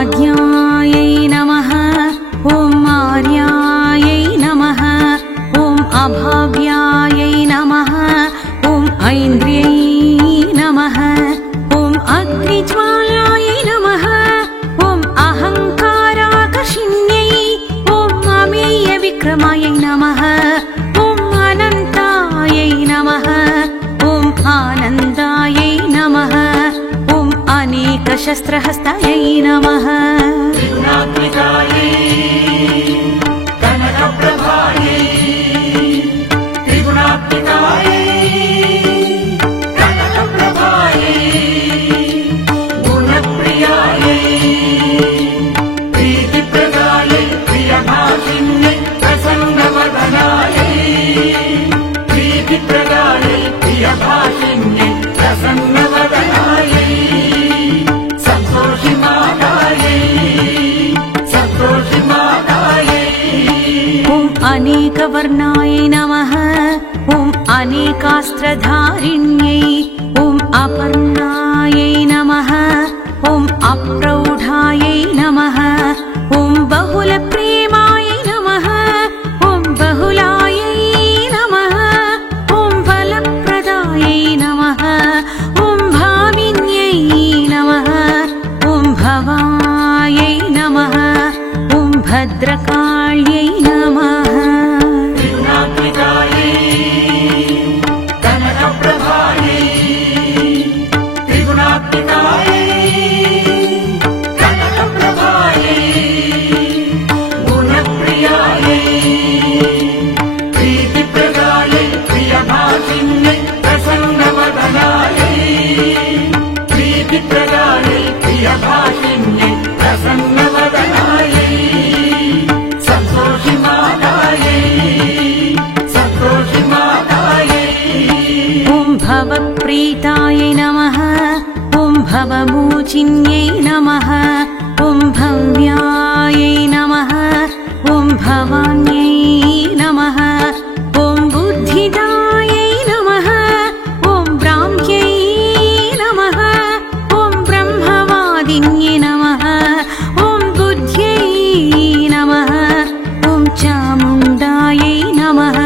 आद्यायै नमः। ॐ आर्यायै नमः। ॐ अभाव्यायै नमः। ॐ ऐन्द्रियै नमः। ॐ अग्निज्वालायै नमः। ॐ अहङ्काराकर्षिण्यै। ॐ अमेयविक्रमायै नमः। ॐ अनन्तायै नमः। ॐ आनन्दायै नमः। ॐ अनेकशस्त्रहस्तायै नमः। त्रिगुणात्मिकायै कनकप्रभायै त्रिगुणात्मिकायै कनकप्रभायै गुणप्रियायै प्रीतिप्रदायै प्रियभाषिण्यै प्रसन्नवदनायै प्रीतिप्रदायै प्रियभाषिण्यै प्रसन्नवदनायै ॐ अनेकवर्णायै नमः। ॐ अनेकास्त्रधारिण्यै। ॐ अपर्णायै नमः। ॐ अप्रौढायै नमः। ॐ बहुलप्रेमायै नमः। ॐ बहुलायै नमः। ॐ फलप्रदायै नमः। ॐ भामिन्यै नमः। ॐ भवायै नमः। ॐ भद्रकाल्यै नमः। त्रिगुणात्मिकायै कनकप्रभायै त्रिगुणात्मिकायै कनकप्रभायै गुणप्रियायै प्रीतिप्रदायै प्रियभाषिण्यै प्रसन्नवदनायै प्रीतिप्रदायै प्रियभाषिण्यै प्रसन्नवदनायै ॐ भवप्रीतायै नमः। ॐ भवमोचिन्यै नमः। ॐ भव्यायै नमः। ॐ भवान्यै नमः। ॐ बुद्धिदायै नमः। ॐ ब्राह्म्यै नमः। ॐ ब्रह्मवादिन्यै नमः। ॐ बुद्ध्यै नमः। ॐ चामुण्डायै नमः।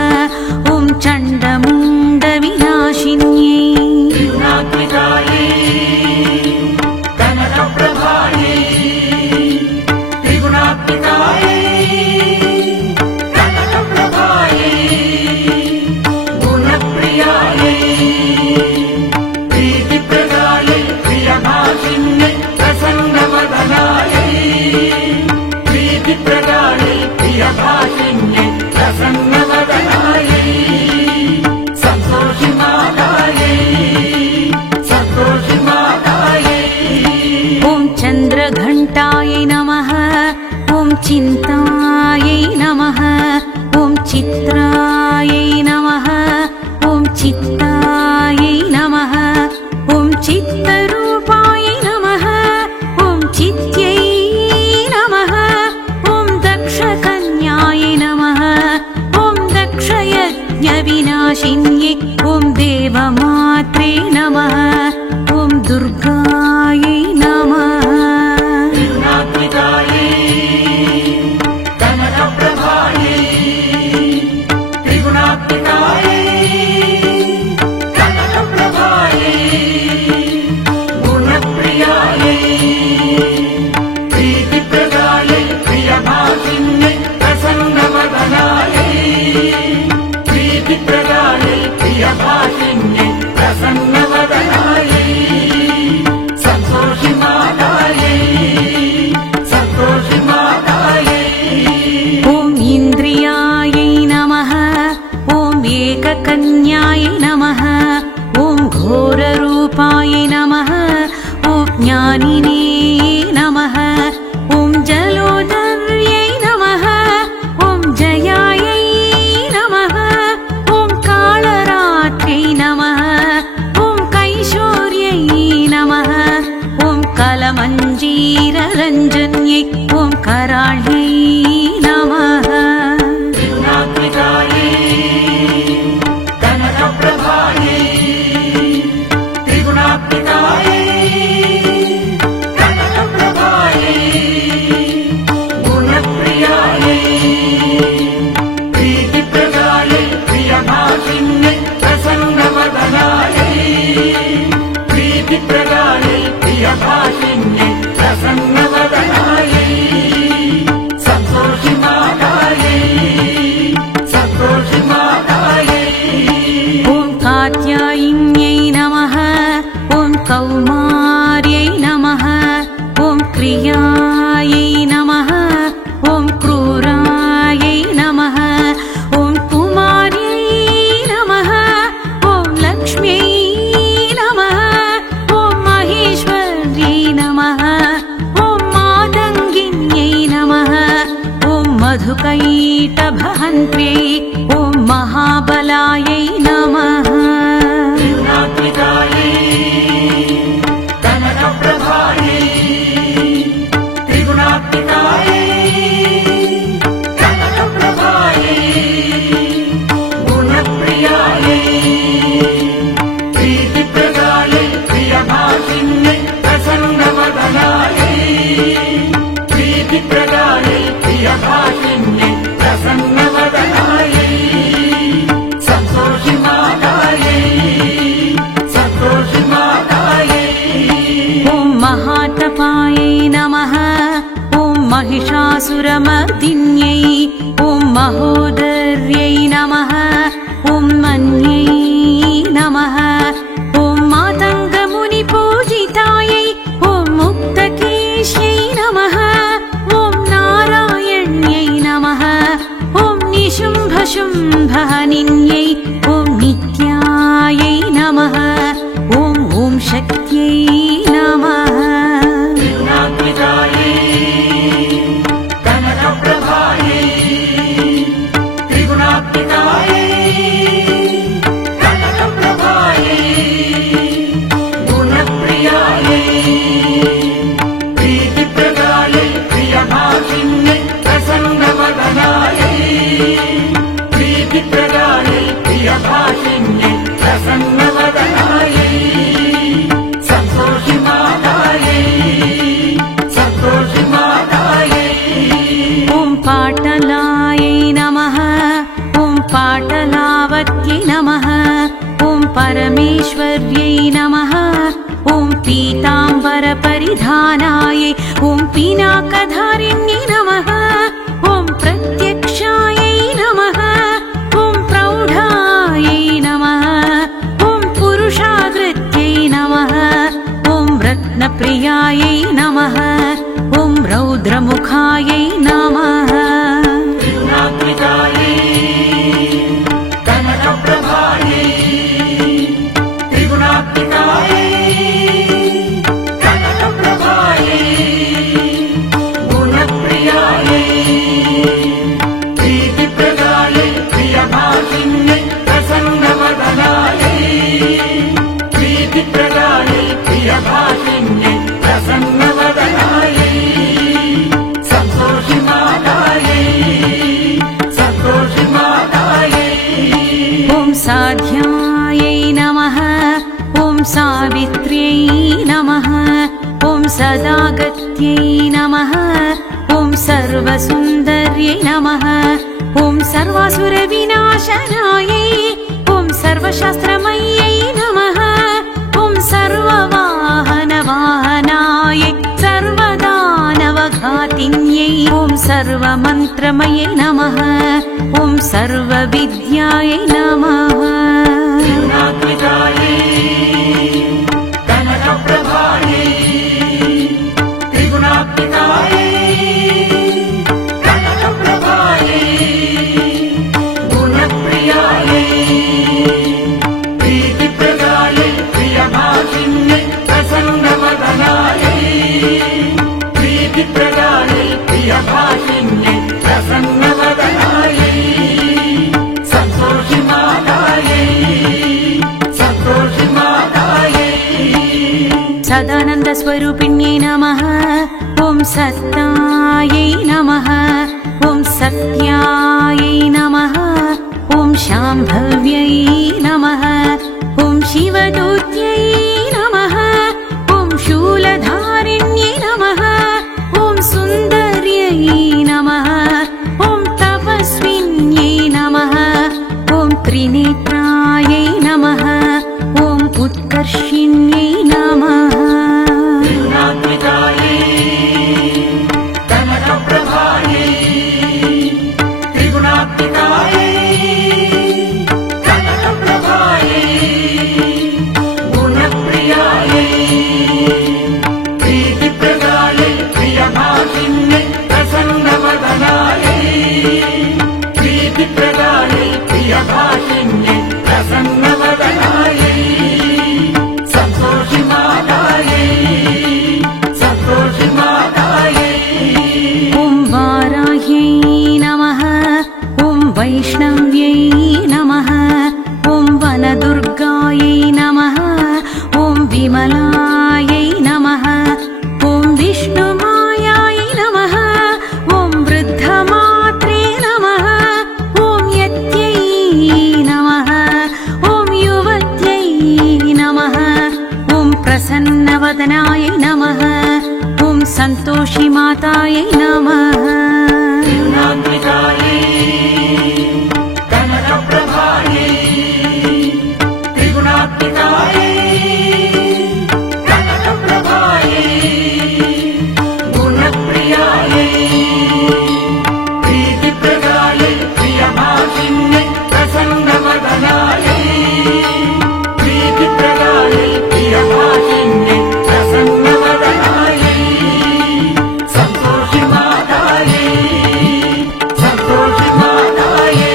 ॐ चण्डमुण्डविनाशिन्यै त्रिगुणात्मिकायै कनकप्रभायै त्रिगुणात्मिकायै महाबलहन्त्र्यै ॐ महाबलायै नमः त्रिगुणात्मिकायै कनकप्रभायै त्रिगुणात्मिकायै कनकप्रभायै गुणप्रियायै प्रीतिप्रदायै प्रियभाषिन्यै प्रसन्नवदनायै प्रीतिप्रदायै प्रियभाषिन्यै प्रसन्नवदनायै सन्तोषिमादायै सन्तोषिमादायै ॐ महातपायै नमः ॐ महिषासुरमर्दिन्यै ॐ महोदर्यै नमः ॐ मन्यै नमः ॐ मातङ्गमुनिपूजितायै ॐ मुक्तकेश्यै नमः ॐ नारायण्यै नमः ॐ निशुम्भशुम्भहनिन्यै ॐ नित्यायै नमः ॐ शक्त्यै नमः त्रिगुणात्मिकायै कनकप्रभायै त्रिगुणात्मिकायै कनकप्रभायै गुणप्रियायै प्रीतिप्रदायै प्रियभाषिन्यै प्रसन्नवदनायै प्रीतिप्रदायै प्रियभाषिन्यै प्रसन्नवदनायै सन्तोषिमादायै सन्तोषिमादायै ॐ पाटलायै नमः ॐ पाटलावत्यै नमः ॐ परमेश्वर्यै नमः ॐ पीताम्बरपरिधानायै ॐ पिनाकधारिण्यै नमः ॐ प्रत्यक्षायै नमः ॐ प्रौढायै नमः ॐ पुरुषाकृत्यै नमः ॐ रत्नप्रियायै नमः ॐ रौद्रमुखायै नमः त्रिगुणात्मिकायै कनकप्रभायै त्रिगुणात्मिकायै कनकप्रभायै गुणप्रियायै प्रीतिप्रदायै प्रियभाषिन्यै प्रसन्नवदनायै प्रीतिप्रदायै प्रियभाषिन्यै प्रसन्नवदनायै सन्तोषिमादायै सन्तोषिमादायै ॐ साध्यायै नमः ॐ सावित्र्यै नमः ॐ सदागत्यै नमः ॐ सर्वसुन्दर्यै नमः ॐ सर्वासुरविनाशनायै ॐ सर्वशास्त्रमय्यै नमः ॐ सर्ववाहनवाहनायै सर्वदानवघातिन्यै ॐ सर्वमन्त्रमये नमः ॐ सर्वविद्यायै नमः त्रिगुणात्मिकायै कनकप्रभायै त्रिगुणात्मिकायै कनकप्रभायै गुणप्रियायै प्रीतिप्रदायै प्रियभाषिन्यै प्रसन्नवदनायै प्रीतिप्रदायै प्रियभाषिन्यै प्रसन्नवदनायै सन्तोषिमादायै सन्तोषिमादायै सदानन्दस्वरूपिण्यै नमः ॐ सत्तायै नमः ॐ सत्यायै नमः ॐ शाम्भव्यै नमः ॐ शिवदूत्यै नमः ॐ शूलधारिण्यै नमः ॐ सुन्दर्यै नमः ॐ तपस्विन्यै नमः ॐ त्रिनेत्रायै नमः ॐ उत्कर्षिण्यै नमः त्रिगुणात्मिकायै कनकप्रभायै त्रिगुणात्मिकायै कनकप्रभायै गुणप्रियायै प्रीतिप्रदायै प्रियभाषिन्यै प्रसन्नवदनायै प्रीतिप्रदायै प्रियभाषिन्यै प्रसन्नवदनायै सन्तोषिमादायै विमलायै नमः ॐ विष्णुमायायै नमः ॐ वृद्धमात्रे नमः ॐ यत्यै नमः ॐ युवत्यै नमः ॐ प्रसन्नवदनायै नमः ॐ सन्तोषिमातायै नमः त्रिगुणात्मिकायै कनकप्रभायै त्रिगुणात्मिकायै कनकप्रभायै गुणप्रियायै प्रीतिप्रदायै प्रियभाषिन्यै प्रसन्नवदनायै प्रीतिप्रदायै प्रियभाषिन्यै प्रसन्नवदनायै सन्तोषिमातायै सन्तोषिमातायै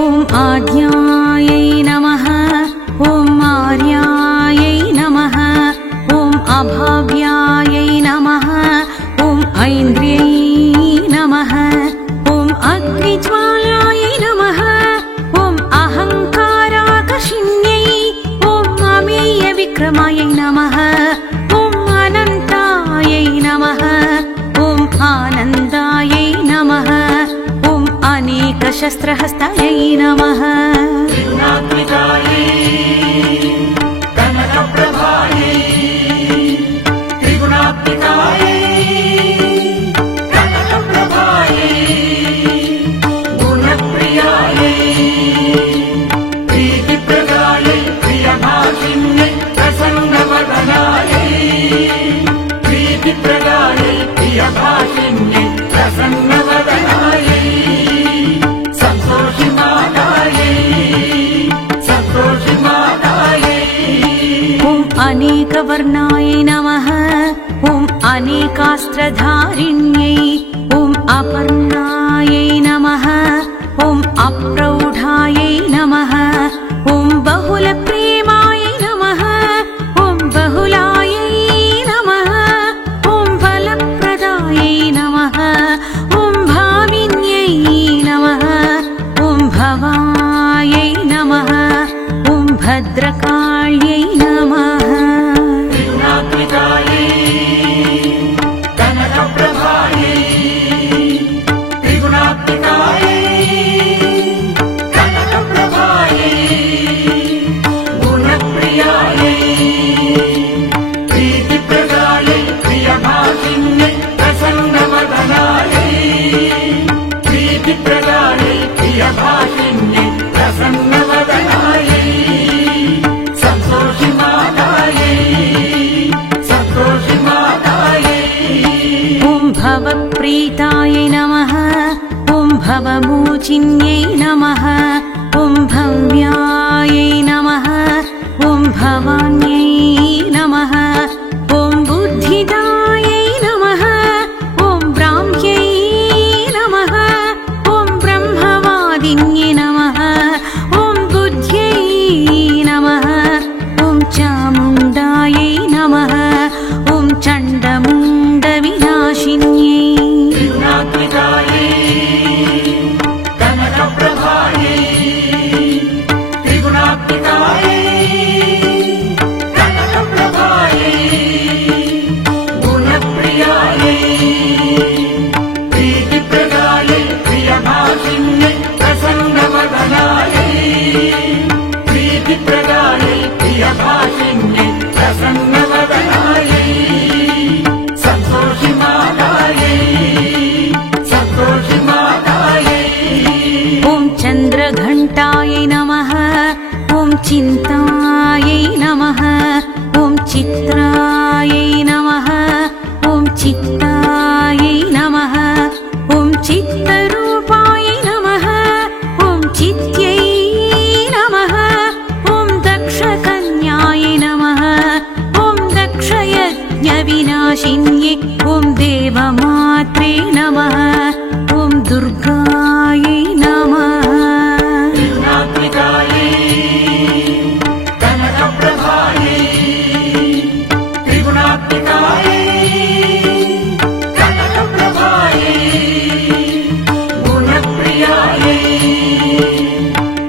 ॐ आद्यायै नमः ॐ आर्यायै नमः ॐ अभाव्यायै नमः ॐ ऐन्द्र्यै नमः ॐ अग्निज्वालायै नमः ॐ अहङ्काराकर्षिण्यै ॐ अमेयविक्रमायै नमः ॐ अनन्तायै नमः ॐ आनन्दायै नमः ॐ अनेकशस्त्रहस्तायै नमः त्रिगुणात्मिकायै कनकप्रभायै त्रिगुणात्मिकायै कनकप्रभायै गुणप्रियायै प्रीतिप्रदायै प्रियभाषिन्यै प्रसन्नवदनायै प्रीतिप्रदायै प्रियभाषिन्यै प्रसन्नवदनायै सन्तोषिमातायै सन्तोषिमातायै ॐ अनेकवर्णायै नमः ॐ अनेकास्त्रधारिण्यै ॐ अपर्णायै नमः ॐ अप्रौढायै नमः ॐ बहुलप्रेमायै नमः ॐ बहुलायै नमः ॐ बलप्रदायै नमः ॐ भाविन्यै नमः ॐ भवायै नमः ॐ भद्रकाल्यै नमः त्रिगुणात्मिकायै कनकप्रभायै त्रिगुणात्मिकायै कनकप्रभायै गुणप्रियायै प्रीतिप्रदायै प्रियभाषिन्यै प्रसन्नवदनायै प्रीतिप्रदायै प्रियभाषिन्यै प्रसन्नवदनायै सन्तोषिमातायै सन्तोषिमातायै ॐ भवप्रीतायै नमः ॐ भवमोचिन्यै नमः ॐ भव्यायै नमः ॐ भवान्यै नमः ॐ बुद्धिदायै नमः ॐ ब्राह्म्यै नमः ॐ ब्रह्मवादिन्यै नमः ॐ बुद्ध्यै नमः ॐ चामुण्डायै नमः ॐ चण्डमुण्डविनाशिन्यै त्रिगुणात्मिकायै कनकप्रभायै त्रिगुणात्मिकायै कनकप्रभायै गुणप्रियायै प्रीतिप्रदायै प्रियभाषिन्यै प्रसन्नवदनायै प्रीतिप्रदायै प्रियभाषिन्यै प्रसन्नवदनायै सन्तोषिमातायै सन्तोषिमातायै ॐ चन्द्रघण्टायै नमः ॐ चिन्तायै नमः ॐ चित्रायै नमः ॐ चित्तायै नमः ॐ चित्तरूपायै नमः ॐ चित्यै नमः ॐ दक्षकन्यायै नमः ॐ दक्षयज्ञविना विनाशिन्ये ॐ देवमात्रे नमः ॐ दुर्गायै नमः त्रिगुणात्मिकायै कनकप्रभायै त्रिगुणात्मिकायै कनकप्रभायै गुणप्रियायै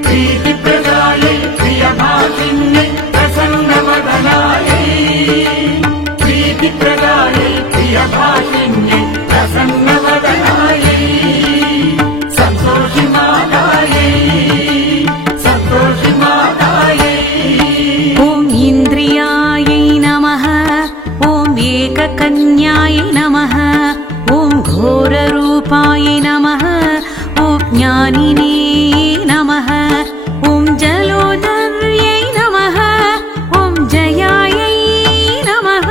प्रीतिप्रदायै प्रियभाषिन्यै प्रसन्नवदनायै प्रीतिप्रदायै प्रियभाषिन्यै प्रसन्नवदनायै सन्तोषिमादायै सन्तोषिमादायै ॐ इन्द्रियायै नमः ॐ एककन्यायै नमः ॐ घोररूपायै नमः ॐ ज्ञानिने नमः ॐ जलोदर्यै नमः ॐ जयायै नमः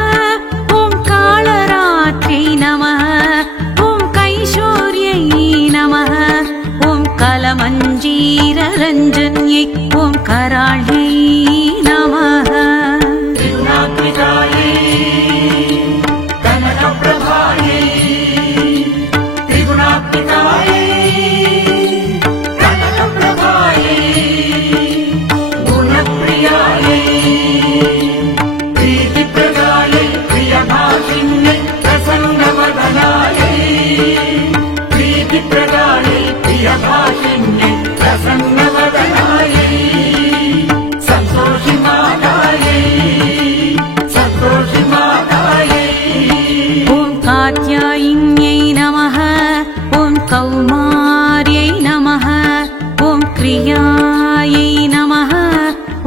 ॐ कालरात्र्यै नमः ॐ कैशोर्यै नमः ॐ कलमञ्जीररञ्जन्यै ॐ कराळ्यै नमः त्रिगुणात्मिकायै कनकप्रभायै त्रिगुणात्मिकायै कनकप्रभायै गुणप्रियायै प्रीतिप्रदायै प्रियभाषिन्यै प्रसन्नवदनायै प्रीतिप्रदायै प्रियभाषिन्यै प्रसन्नवदनायै सन्तोषिमादायै सन्तोषिमादायै ॐ कात्यायिन्यै नमः ॐ कौमार्यै नमः ॐ क्रियायै नमः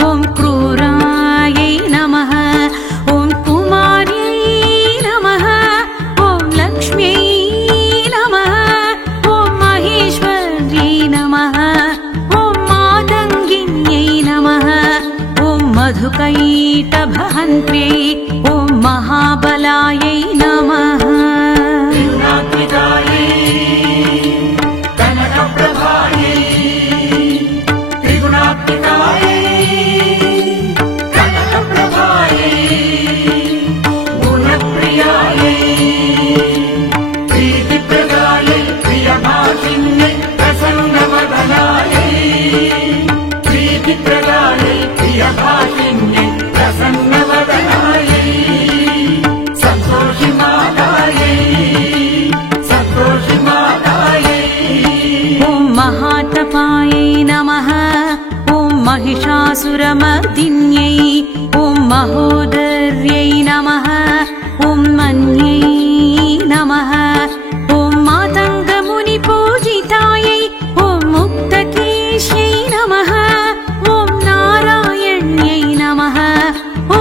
ॐ क्रूरायै नमः ॐ कुमार्यै नमः ॐ लक्ष्म्यै नमः ॐ महेश्वर्यै नमः ॐ मातङ्गिन्यै नमः ॐ मधुकैटभहन्त्र्यै ॐ महाबलायै नमः त्रिगुणात्मिकायै कनकप्रभायै त्रिगुणात्मिकायै कनकप्रभायै गुणप्रियायै प्रीतिप्रदायै प्रियभाषिन्यै प्रसन्नवदनायै प्रीतिप्रदायै प्रियभाषिन्यै प्रसन्नवदनायै सन्तोषिमादायै सन्तोषिमादायै ॐ महातपायै नमः ॐ महिषासुरमर्दिन्यै ॐ महोदर्यै नमः ॐ मन्यै नमः ॐ मातङ्गमुनिपूजितायै ॐ मुक्तकेश्यै नमः ॐ नारायण्यै नमः ॐ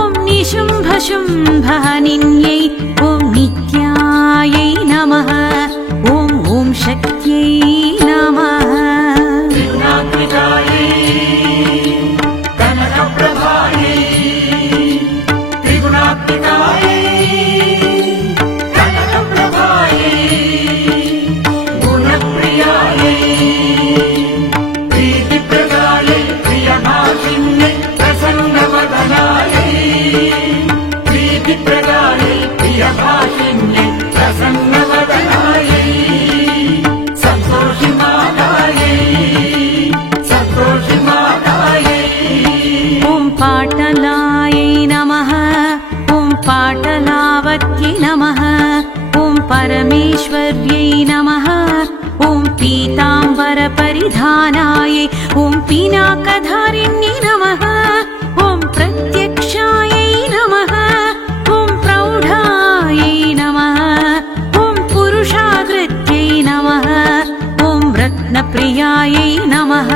निशुम्भशुम्भहनिन्यै ॐ नित्यायै नमः ॐ ॐ शक्त्यै नमः त्रिगुणात्मिकायै कनकप्रभायै त्रिगुणात्मिकायै कनकप्रभायै गुणप्रियायै प्रीतिप्रदायै प्रियभाषिन्यै प्रसन्नवदनायै प्रीतिप्रदायै प्रियभाषिन्यै प्रसन्नवदनायै सन्तोषिमादायै सन्तोषिमादायै ॐ पाटलायै नमः ॐ पाटलावत्यै नमः ॐ परमेश्वर्यै नमः ॐ पीताम्बरपरिधानायै ॐ पिनाकधारिण्यै नमः ॐ प्रत्यक्षायै नमः ॐ प्रौढायै नमः ॐ पुरुषाकृत्यै नमः ॐ रत्नप्रियायै नमः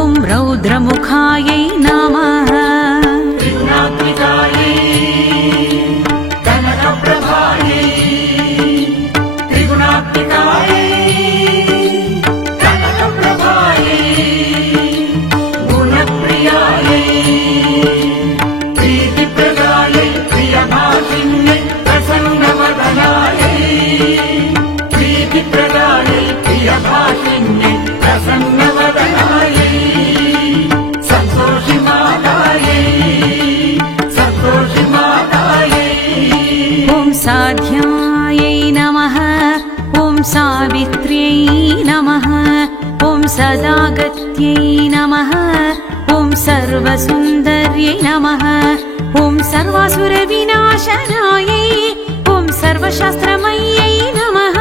ॐ रौद्रमुखायै नमः त्रिगुणात्मिकायै कनकप्रभायै त्रिगुणात्मिकायै कनकप्रभायै गुणप्रियायै प्रीति आराध्यायै नमः ॐ सावित्र्यै नमः ॐ सदागत्यै नमः ॐ सर्वसुन्दर्यै नमः ॐ सर्वासुरविनाशनायै ॐ सर्वशास्त्रमय्यै नमः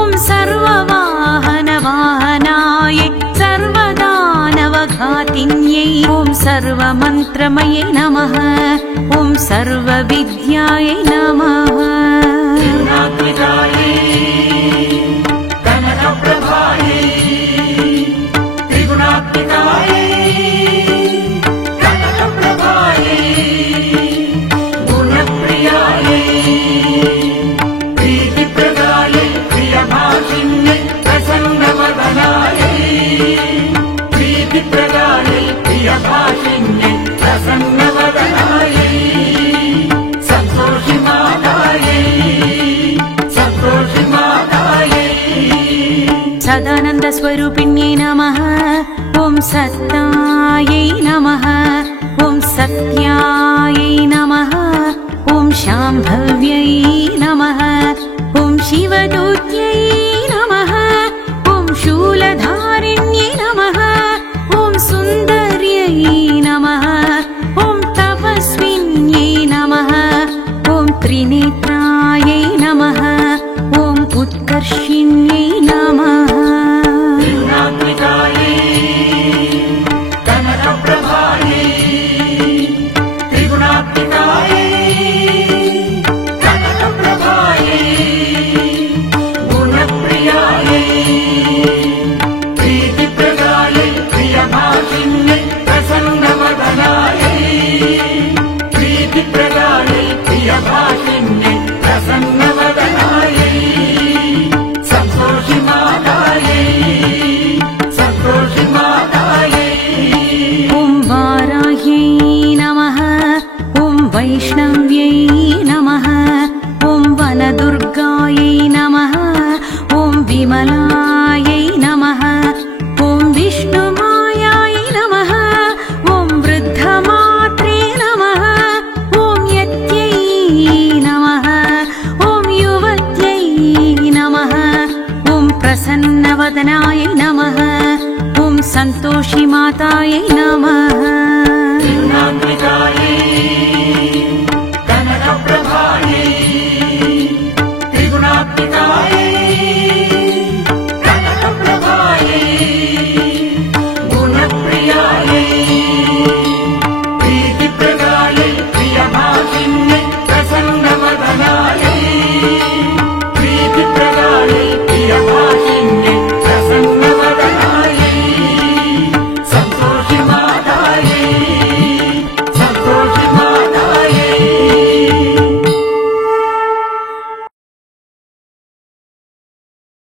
ॐ सर्ववाहनवाहनायै सर्वदानवघातिन्यै ॐ सर्वमन्त्रमये नमः ॐ सर्वविद्यायै नमः त्रिगुणात्मिकायै कनकप्रभायै त्रिगुणात्मिकायै कनकप्रभायै गुणप्रियायै प्रीतिप्रदायै प्रियभाषिण्यै प्रसन्नवदनायै प्रीतिप्रदायै प्रियभाषिण्यै प्रसन्नवदनायै सदानन्दस्वरूपिण्यै नमः ॐ सत्तायै नमः ॐ सत्यायै नमः ॐ शाम्भव्यै नमः ॐ शिवदूत्यै नमः ॐ शूलधारिण्यै नमः ॐ सुन्दर्यै नमः ॐ तपस्विन्यै नमः ॐ त्रिनेत्रायै नमः ॐ उत्कर्षिण्यै नमः त्रिगुणात्मिकायै कनकप्रभायै त्रिगुणात्मिकायै कनकप्रभायै गुणप्रियायै प्रीतिप्रदायै प्रियभाषिण्यै प्रसन्नवदनायै प्रीतिप्रदायै प्रियभाषिण्यै प्रसन्नवदनायै ॐ वाराह्यै नमः ॐ वैष्णव्यै नमः ॐ वनदुर्गायै नमः ॐ विमलायै नमः ॐ विष्णुमायायै नमः ॐ वृद्धमात्रे नमः ॐ यत्यै नमः ॐ युवत्यै नमः ॐ प्रसन्नवदनायै नमः ॐ सन्तोषिमातायै नमः